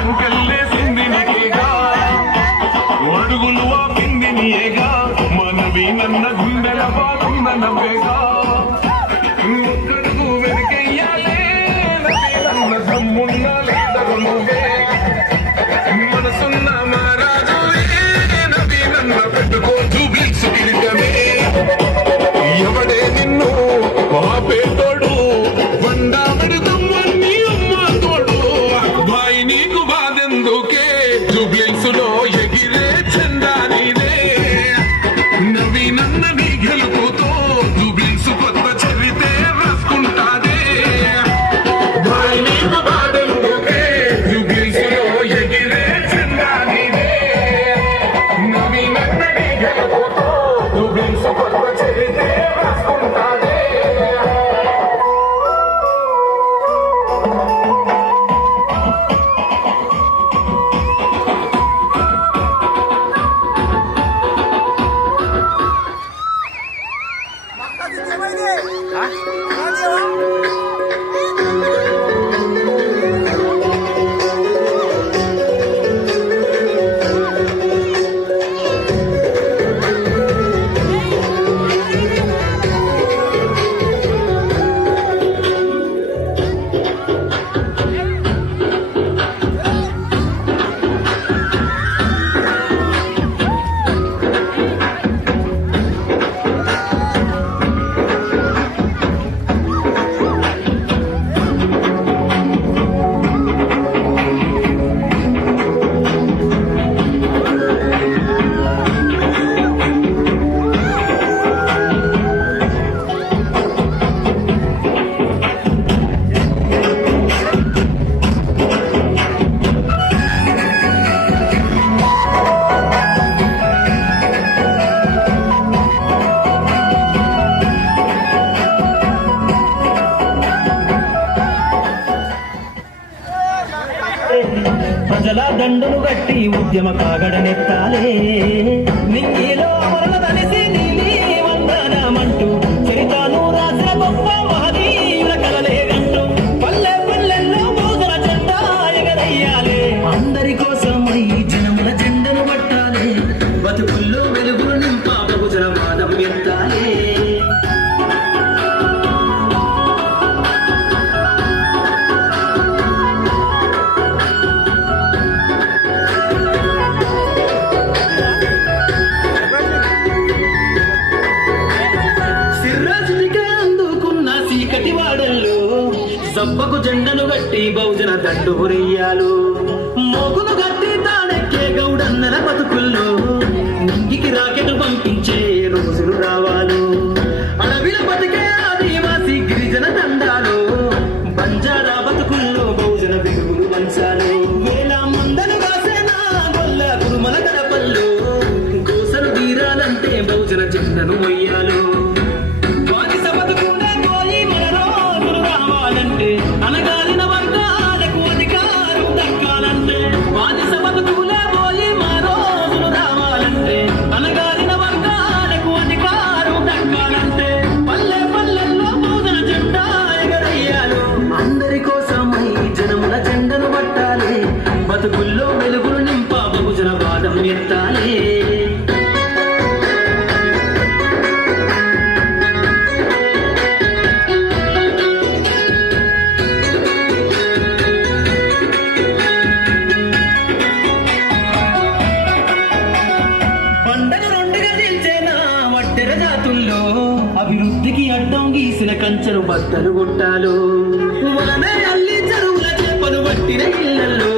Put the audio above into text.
సంకెళ్ళేసింది నీకేగా అడుగులు ఆ పింది నీయేగా మనవి నన్న గుండెల బాగుంద నవ్వేగా ఒక్కడుగు వెనకెయ్యాలే నన్న దమ్మున్న లీడరు నువ్వే మనసున్న మహారాజు నవి నన్న పెట్టుకో జూబ్లీస్ కిరీటమే ఎవడే నిన్ను ఆపేటోడు వండా పెడుతమ్మని అమ్మ తోడు భాయి నీకు బాధెందుకే జూబ్లీస్ లో ఎగిరే చందా నీదే నవి నన్న నీ గెలుపుతో జూబ్లీస్ కొత్త చరితే రాసుకుంటాదే భాయి నీకు బాధెందుకే జూబ్లీస్ లో ఎగిరే చందా నీదే నవి నన్న నీ గెలుపుతో జూబ్లీస్ కొత్త చరితే రాసుకుంటాదే ప్రజల దండును గట్టి ఉద్యమ కాగడనెత్తాలే నింగిలో అమరుల తనిసి నీలి వందనమంటూ చరితాను రాసిన గొప్ప మహనీయుల కలలేగంటూ పల్లె పల్లెల్లో బహుజన జెండా ఎగరయ్యాలే అందరి కోసం ఈ జనముల జెండను పట్టాలే బతుకుల్లో వెలుగులు నింప బహుజన వాదం ఎత్తాలే సబ్బకు జెండను గట్టి బహుజన దండు ఉరయ్యాలు మోగును గట్టి తాడెక్కే గౌడన్నల బతుకుల్లో నింగికి రాకెట్ పంపించే రోజులు రావాలు అడవిల బతికే ఆదివాసి గిరిజన దండాలు బంజారా బతుకుల్లో బహుజన వెలుగులు మంచాలు వేల మందలు కాసేనా గొల్ల కురుమల గడపల్లో గోసలు తీరాలంటే బహుజన జెండను మొయ్యాలు అనగాలిన వర్గాలకు అధికారం దక్కాలంటే బానిస బతుకులే పోయి మా రోజులు రావాలంటే అనగాలిన వర్గాలకు అధికారం దక్కాలంటే పల్లె పల్లెల్లో బహుజన జెండా ఎగరయ్యాలు అందరి కోసం ఈ జనముల జెండను పట్టాలి బతుకుల్లో వెలుగులు నింప బహుజన వాదం ఎత్తాలి అభివృద్ధికి అడ్డం గీసిన కంచెను బద్దలు కొట్టాలు